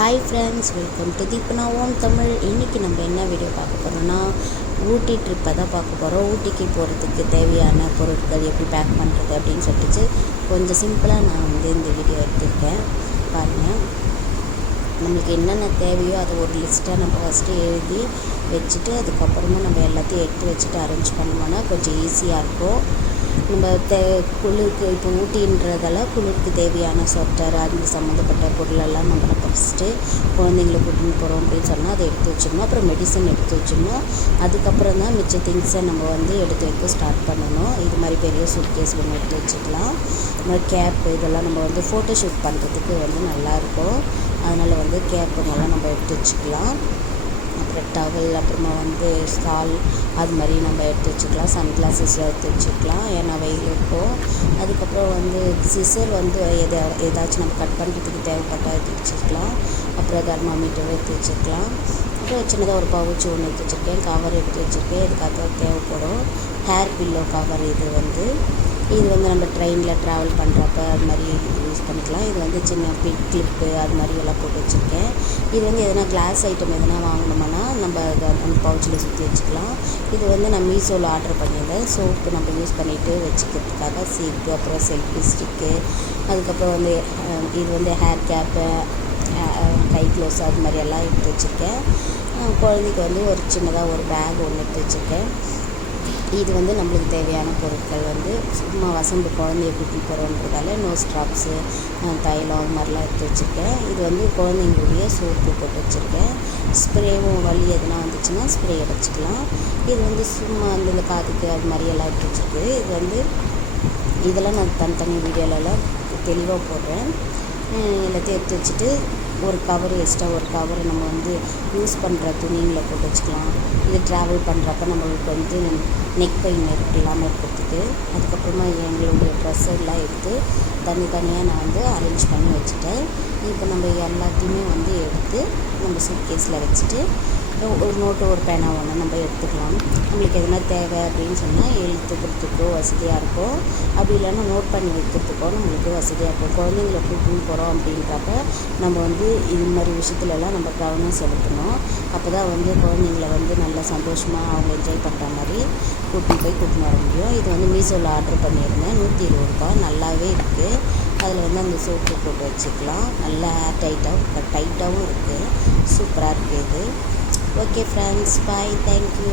Hi friends, welcome to Deepana Om Tamil. இன்றைக்கி நம்ம என்ன வீடியோ பார்க்க போகிறோன்னா, ஊட்டி ட்ரிப்பை தான் பார்க்க போகிறோம். ஊட்டிக்கு போகிறதுக்கு தேவையான பொருட்கள் எப்படி பேக் பண்ணுறது அப்படின்னு சொல்லிட்டு கொஞ்சம் சிம்பிளாக நான் இந்த வீடியோ எடுத்திருக்கேன். பாருங்கள், நம்மளுக்கு என்னென்ன தேவையோ அதை ஒரு லிஸ்ட்டாக நம்ம ஃபஸ்ட்டு எழுதி வச்சுட்டு அதுக்கப்புறமா நம்ம எல்லாத்தையும் எடுத்து வச்சுட்டு அரேஞ்ச் பண்ணோம்னா கொஞ்சம் ஈஸியாக இருக்கும். நம்ம குளிருக்கு இப்போ ஊட்டின்றதெல்லாம் குளிருக்கு தேவையான ஸ்வெட்டர் அது சம்மந்தப்பட்ட பொருளெல்லாம் நம்ம ஃபஸ்ட்டு குழந்தைங்கள கூட்டின்னு போகிறோம் அப்படின்னு சொன்னால் அதை எடுத்து வச்சிடணும். அப்புறம் மெடிசன் எடுத்து வச்சிடணும். அதுக்கப்புறம் தான் மிச்ச திங்ஸை நம்ம எடுத்து வைக்க ஸ்டார்ட் பண்ணணும். இது மாதிரி பெரிய சூட்கேஸ் ஒன்று எடுத்து வச்சுக்கலாம். இந்த கேப்பு இதெல்லாம் நம்ம ஃபோட்டோ ஷூட் பண்ணுறதுக்கு நல்லாயிருக்கும். அதனால் கேப்புங்கெல்லாம் நம்ம எடுத்து வச்சுக்கலாம். அப்புறம் டவல், அப்புறமா ஸ்டால் அது மாதிரி நம்ம எடுத்து வச்சுக்கலாம். சன்கிளாஸஸ் எடுத்து வச்சுக்கலாம், ஏன்னா வெயில் இருக்கும். அதுக்கப்புறம் சிசர் ஏதாச்சும் நம்ம கட் பண்ணுறதுக்கு தேவைப்பட்டால் எடுத்து வச்சுக்கலாம். அப்புறம் தெர்மாமீட்டர் எடுத்து வச்சுக்கலாம். அப்புறம் சின்னதாக ஒரு பவுச்சு ஒன்று எடுத்து வச்சுருக்கேன். கவர் எடுத்து வச்சுருக்கேன், இதுக்காக தேவைப்படும். ஹேர் பில்லோ கவர் இது நம்ம ட்ரெயினில் ட்ராவல் பண்ணுறப்ப அது மாதிரி யூஸ் பண்ணிக்கலாம். இது சின்ன பிக் கிளிப்பு அது மாதிரி எல்லாம் போட்டு வச்சுருக்கேன். இது எதனா கிளாஸ் ஐட்டம் எதனா வாங்கினோம்னா நம்ம அந்த பவுச்சில் சுற்றி வச்சுக்கலாம். இது நான் மீஷோவில் ஆர்டர் பண்ணியிருந்தேன். சோப்பு நம்ம யூஸ் பண்ணிவிட்டு வச்சுக்கிறதுக்காக சீப்பு, அப்புறம் செல்ஃபி ஸ்டிக்கு, அதுக்கப்புறம் இது ஹேர் கேப்பு, கை க்ளோஸ் அது மாதிரி எல்லாம் எடுத்து வச்சுருக்கேன். குழந்தைக்கு ஒரு சின்னதாக ஒரு பேக் ஒன்று எடுத்து வச்சுருக்கேன். இது நம்மளுக்கு தேவையான பொருட்கள் சும்மா வசம்பு குழந்தைய கூட்டிகிட்டு போகிறோன்றதால நோஸ் ட்ராப்ஸு, தைலம் அது மாதிரிலாம் எடுத்து வச்சுருக்கேன். இது குழந்தைங்களுடைய சோப்பு போட்டு வச்சுருக்கேன். ஸ்ப்ரேவும் வலி எதுனா வந்துச்சுன்னா ஸ்ப்ரே வச்சுக்கலாம். இது சும்மா இந்த காதுக்கு அது மாதிரி எல்லாம் எடுத்து வச்சுருக்கு. இதெல்லாம் நான் தனித்தனி வீடியோலலாம் தெளிவாக போடுறேன். எல்லாத்தையும் எடுத்து வச்சுட்டு ஒரு கவர் எக்ஸ்ட்ரா ஒரு கவர் நம்ம யூஸ் பண்ணுற துணிங்களை போட்டு வச்சுக்கலாம். இது ட்ராவல் பண்ணுறப்ப நம்மளுக்கு நெக் பெயின் இல்லாமல் இருக்கிறதுக்கு. அதுக்கப்புறமா எங்களுடைய ட்ரெஸ் எல்லாம் எடுத்து தனித்தனியாக நான் அரேஞ்ச் பண்ணி வச்சுட்டேன். இப்போ நம்ம எல்லாத்தையுமே எடுத்து நம்ம சூட்கேஸில் வச்சுட்டு ஒரு நோட்டு ஒரு பேனா ஒன்று நம்ம எடுத்துக்கலாம். நம்மளுக்கு எதனா தேவை அப்படின்னு சொன்னால் எழுத்துக்கிறதுக்கோ வசதியாக இருக்கும். அப்படி இல்லைன்னா நோட் பண்ணி வைக்கிறதுக்கோ நம்மளுக்கு வசதியாக இருக்கும். குழந்தைங்கள கூட்டின்னு போகிறோம் அப்படின்றப்ப நம்ம இது மாதிரி விஷயத்துலலாம் நம்ம கவனம் செலுத்தணும். அப்போ தான் குழந்தைங்கள நல்லா சந்தோஷமாக அவங்க என்ஜாய் பண்ணுற மாதிரி கூட்டின்னு வர முடியும். இது மீஷோவில் ஆர்டர் பண்ணியிருந்தேன். 120 ரூபாய். நல்லாவே இருக்குது. அதில் அந்த சோப்பு போட்டு வச்சுக்கலாம். நல்லா டைட்டாகவும் இருக்குது. சூப்பராக இருக்குது இது. ஓகே ஃப்ரெண்ட்ஸ், பாய், தேங்க்யூ.